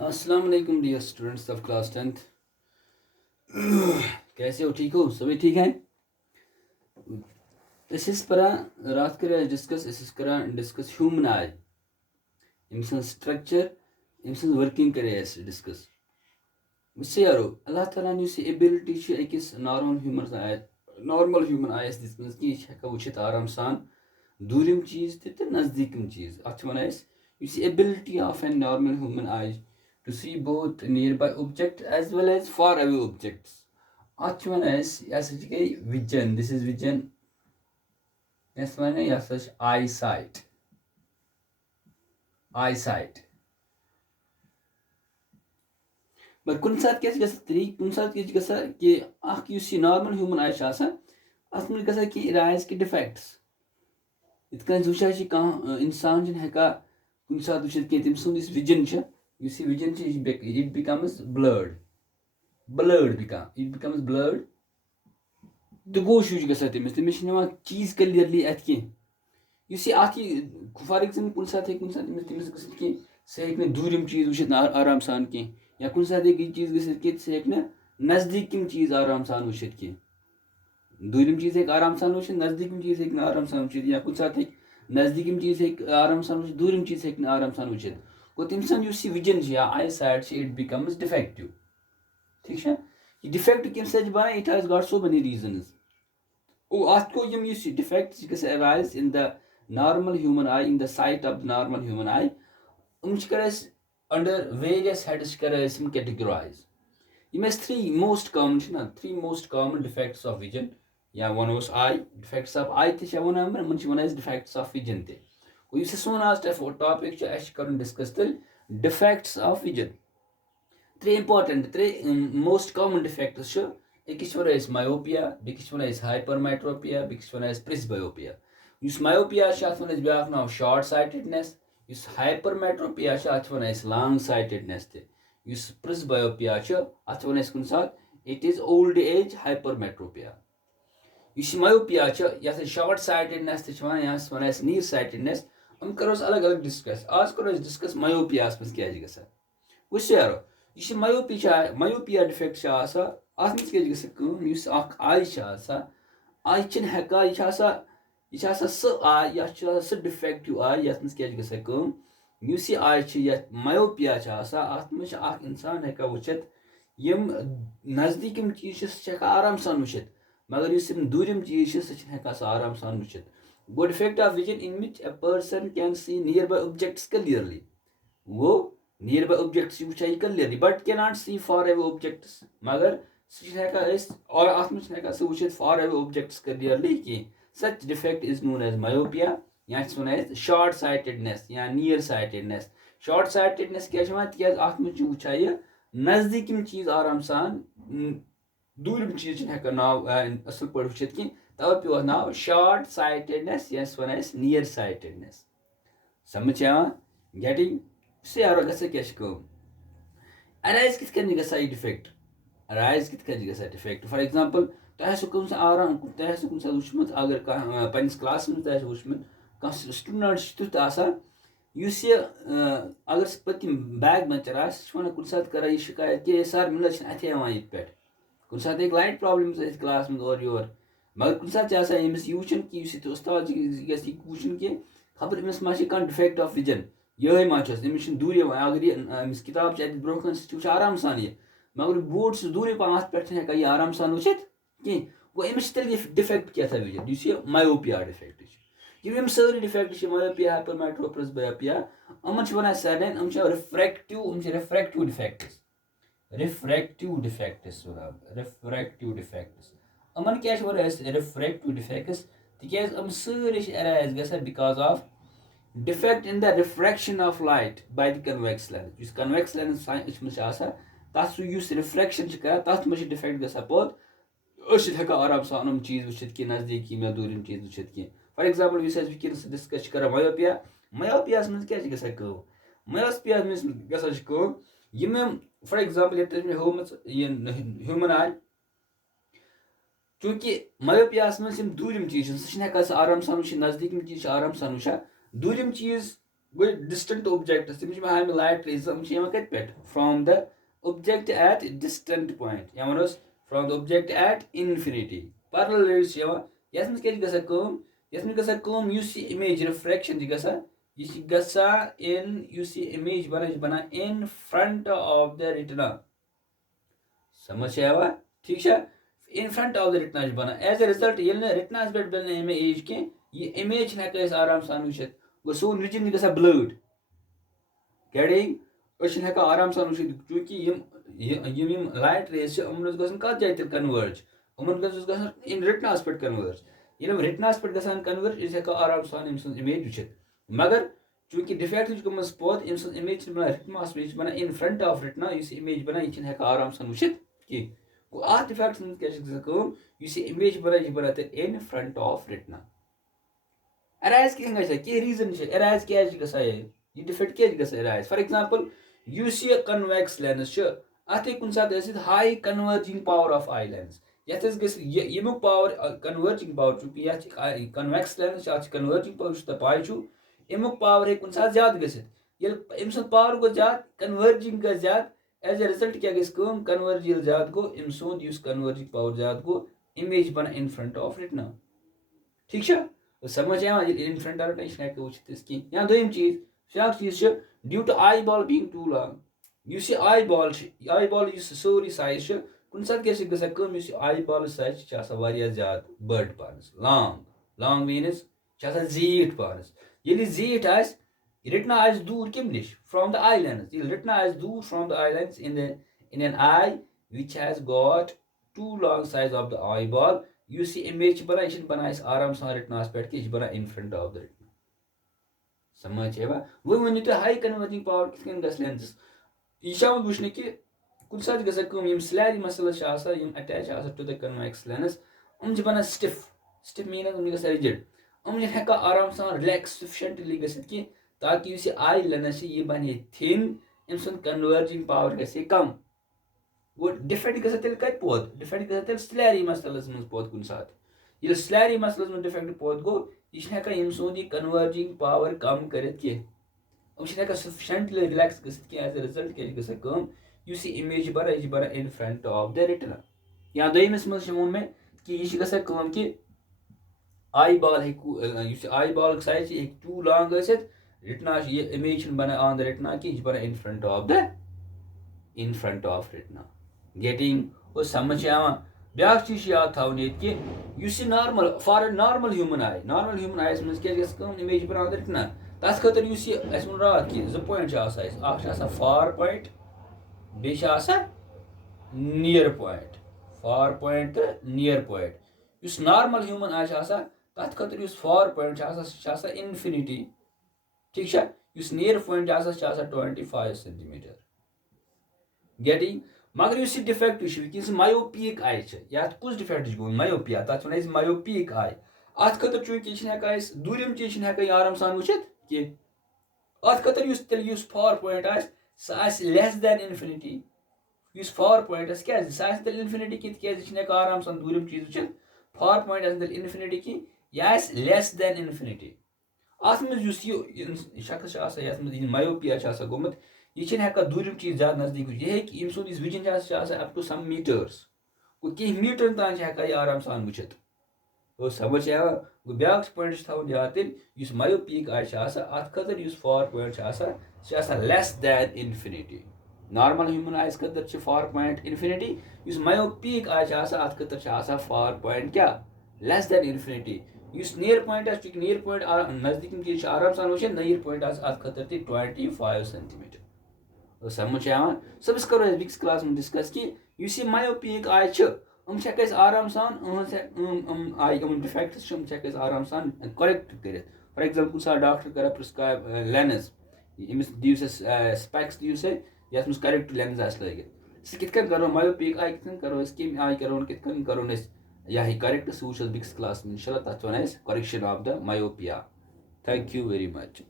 अस्सलाम वालेकुम dear students of class 10th। कैसे हो? ठीक हो? सभी ठीक हैं? रात कर डिस्कस ह्यूमन आई स्ट्रक्चर वर्किंग कर डिस्कस वैसे यारो अल्लाह ताला ने एबिलिटी अकिस नॉर्मल ह्यूमन आयस दिस कि वुचित आराम सान दूरिम चीज तो नजदीकम चीज अत one ability of an normal human eye to see both nearby objects as well as far away objects. At one as vision. This is vision. Yes, one yes, eyesight. Eyesight. But kun साथ क्या गसा तरीक kun साथ क्या गसा कि अख use normal human आई आसान अत मन गसा कि राइज के डिफेक्ट्स इत कन वुचा कह इंसान हेका कुन साथ वुचित कि तम सुन vision vision it becomes blurred it becomes blurred तो गोश गसा तमिस चीज क्लियरली अत कह फॉर एग्जाम्पल कुन साथ तमिस गसित कि सह हे दूरिम चीज वुचित आराम सान कह या कुन साथ हे चीज गसित कि सह हे नजदीकम चीज आराम सान वुचित कह दूरिम चीज हे आराम सान वुचित नजदीकम चीज हे आराम सान वुचित या कुन साथ हे नजदीकम चीज हे आराम सान वुचित दूरिम चीज हे आराम सान वुचित गो तम सन विजन या eye sight it becomes defective ठीक है ये डिफेक्ट कम बना it has got so many reasons अत गो यम defect arise in the normal human eye in the sight of the normal human eye कर अंडर वेरियस हेड्स कर कैटेगराइज यम three most common defects of vision या वन eye defects of eye वन defects of vision सोन आज topic कर discuss तेल डिफेक्ट्स ऑफ विजन त्रे इंपॉर्टेंट त्रे मोस्ट कॉमन डिफेक्ट्स अकिस वन मायोपिया बेकिस वन हाइपरमेट्रोपिया बेकिस वन प्रिस्बायोपिया मायोपिया वन ब्या नाव शॉर्ट साइटेडनेस हाइपरमेट्रोपिया वन लॉन्ग साइटेडनेस प्रिस्बायोपिया अत वन कुन साथ it is old age hypermetropia myopia ये शॉर्ट साइटेडनेस वन नीर साइटेडनेस हम करो अलग अलग डिस्कस आज करो डिस्कस मायोपिया मज क्या गसा वुच यारो यह मायोपिया डिफेक्ट अत मज आई आई हेका यह स आई यह स डिफेक्टिव आई ये मज क्या आई मायोपिया अत मज इंसान हेका वुचित यम नजदीकम चीज सह आराम सान वुचित मगर दूरिम चीज सह आराम सान वुचित गो defect of vision in which a person can see nearby objects clearly वो नियर बाय ऑब्जेक्ट्स वुचा clearly but cannot see far away objects मगर और अत मज सह वुचित फार अवे ऑब्जेक्ट्स क्लियरली कह such defect is known as myopia या वन शॉर्ट साइटेडनेस या नियर साइटेडनेस शॉर्ट साइटेडनेस क्या तिक अत मज वुचा नजदीकम चीज आराम सान दूरिम चीज नाव असल पे वुचित कह तवे पे नाव शॉर्ट साइटेडनेस यस वन नियर साइटेडनेस समझ गेटिंग से यारो गसा क्या अराइज कित गसा डिफेक्ट अराइज कित गसा डिफेक्ट फॉर एग्जांपल तुम कुछ आराम तुम कुछ वुचमुत अगर पन्नस क्लास में वुचमुत कह स्टूडेंट तुथ अगर पतिम बैग बेंचर वन कुछ साथ कर शिकायत कि सर मिल अथ ये पे कुछ साथ एक लाइट प्रॉब्लम क्लास में और योर मगर कुछ साथ अमिस यह वुचन कि उस्ताद वुचन कि खबर अमिस मा डिफेक्ट ऑफ विजन ये मा अमिस दूर अगर अमिस किताब ब्रोह सह आराम सान ये मगर बोर्ड दूर पान अत पे यह आराम सान वुचित कह गो अमिस तेल डिफेक्ट क्या विजन यह मायोपिया डिफेक्ट यम सारी डिफेक्ट मायोपिया हाइपरमेट्रो प्रिस्बायोपिया अमन वन सडन रिफ्रैक्टिव डिफेक्ट्स अमन क्या रिफ्रैक्टिव डिफेक्ट्स तिकाज अम सारी अराइज गसा because of defect in the refraction of light by the convex lens convex lens तथ रिफ्रैक्शन कर तथ मज डिफेक्ट गसा पोत हेका आराम सान चीज वुचित कि नजदीकी में दूरिम चीज वुचित कह फॉर एग्जांपल वुनस डिस्कस कर मायोपिया मज क्या गसा मायोपिया मज गसा फॉर एग्जांपल ये ह्यूमन आई चूंकि मायोपिया मज दूरिम चीज सह आराम सान वुच नजदीकम चीज आराम सान वुचा दूरिम चीज गई डिस्टेंट ऑब्जेक्ट्स तम हामि लाइट रेज कत पे from the object at distant point या वनोस from the object at infinity parallel rays यथ मज क्या इमेज रिफ्रैक्शन इन इमेज बना in front of the retina समझ ठीक in front of the retina बना एज ए रिजल्ट ये रिटनास पे बन इमेज कह ये इमेज हेक आराम सान वुचित गो सोन विजन ग ब्लर्ड कैडिंग आराम सान वुचित चूंकि यम लाइट रेज गन कत जाय कन्वर्ज इन रिटनास पे कन्वर्ज ये रिटनास पे कन्वर्ज आराम सान इमेज वुचित मगर चूंकि डिफेक्ट गम पोत इमेज बना रिटनास बना इन फ्रंट ऑफ रिटना इमेज बना यह आराम सान वुचित कह गो अ डिफेक्ट क्या इमेज बना in front of retina arise क्या रीजन अराइज क्या ये डिफेक्ट क्या arise for example convex lens अत कुन सात high converging power of eye lens यमुक पावर कन्वर्जिंग पावर चूंकि कन्वेक्स लेंस कन्वर्जिंग पावर पाई अमुक पावर हे कुन सात ज्यादा गम पावर गो ज्यादा कन्वर्जिंग ग ज्यादा एज ए रिजल्ट क्या कन्वर्ज ये ज्यादा गो कन्वर्जिंग पावर ज्यादा गो इमेज बना इन फ्रंट ऑफ रिटना ठीक समझ इन फ्रंट ऑफ रिटना वो या दोम चीज ब्याक चीज due to eyeball being too long eyeball sorry size कुन सात क्या आई बॉल साइज ज्यादा बड़ पानस लॉन्ग मीनस जीठ पानस ये जीठ रिटना दूर कम निश from the eye lens retina दूर from the eye lens in an eye which has got too long size of the eye ball image बना यह बना आराम सान रिटनास पे कि बना in front of the retina समझ वो वन तुम हाई कन्वर्जिंग पावर कित लेंस यह वुचन कि कुछ सात ciliary muscles attach to the convex lens बना स्टिफ मीन रिजिड हेका आराम सान रिलैक्स सफिशेंटली गि ताकि आई लेंस यह बने थिन अम कन्वर्जिंग पावर ग कम वो डिफेक्ट तेल कत पोत डिफेक्ट तेल स्लैरी मसलस मज पोत कुन सात ये स्लैरी मसलस मज डिफेक्ट पोत गो यह कन्वर्जिंग पावर कम कर सफिशेंटली रिलैक्स गि एज ए रिजल्ट क्या इमेज बना यह बना in front of the retina या दोमिस मज वो मे कि यह कि eye ball eye ball size हे टू लॉन्ग रिटना ये इमेज बना ऑन द रिटना कि यह बना in front of retina getting और समझ ब्याक चीज याद थवन कि normal for normal human eye मज क्या इमेज बना रिटना तथ खतर वो रात कि जो पॉइंट फार पॉइंट बे नियर पॉइंट फार पॉइंट तो नियर पॉइंट नॉर्मल ह्यूमन आई तथ खतर फार पॉइंट इन्फिनिटी ठीक नियर पॉइंट 25 सेंटीमीटर गेटिंग मगर डिफेक्ट मायोपिक आई कुछ डिफेक्ट गो मायोपिया तथ वन मायोपिक आई अत खतर चूंकि दूरिम चीज आराम सान वुचित कह अत खतर तेल फार पॉइंट सह लेस देन इन्फिनिटी फार पॉइंट क्या तेल इन्फिनिटी क्या आराम सान दूरिम चीज वुचित फार पॉइंट तेल इन्फिनिटी कि यह लेस देन इन्फिनिटी अत मज शख्स मायोपिया गोमुत यह दूरिम चीज ज्यादा नजदीक यह vision up to some meters गो कह मीटर तान यह आराम सान वुचित समझ गो ब्याक पॉइंट थवन याद तेल मायोपिक आई अत खतर far point less than infinity normal human eyes खतर far point infinity myopic eye अत खतर फार पॉइंट क्या less than infinity near point चूंकि नियर पॉइंट नजदीक चीज आराम सान वुचित नियर पॉइंट अत खतर 25 सेंटीमीटर समझ सबस करो बिक्स क्लास में डिस्कस कि मायोपिक आई आराम सान आई डिफेक्ट्स आराम सान करेक्ट कर फॉर एग्जांपल कुछ डॉक्टर कर प्रिस्क्राइब लेंस अमिस दिव स्पेक्स दिव ये करेक्ट लेंस लगित कित करो मायोपिक आई कित करो कम आई करो कित करो यह करेक्ट सह बिक्स क्लास में इंशाल्लाह तथ one correction of the myopia thank you very much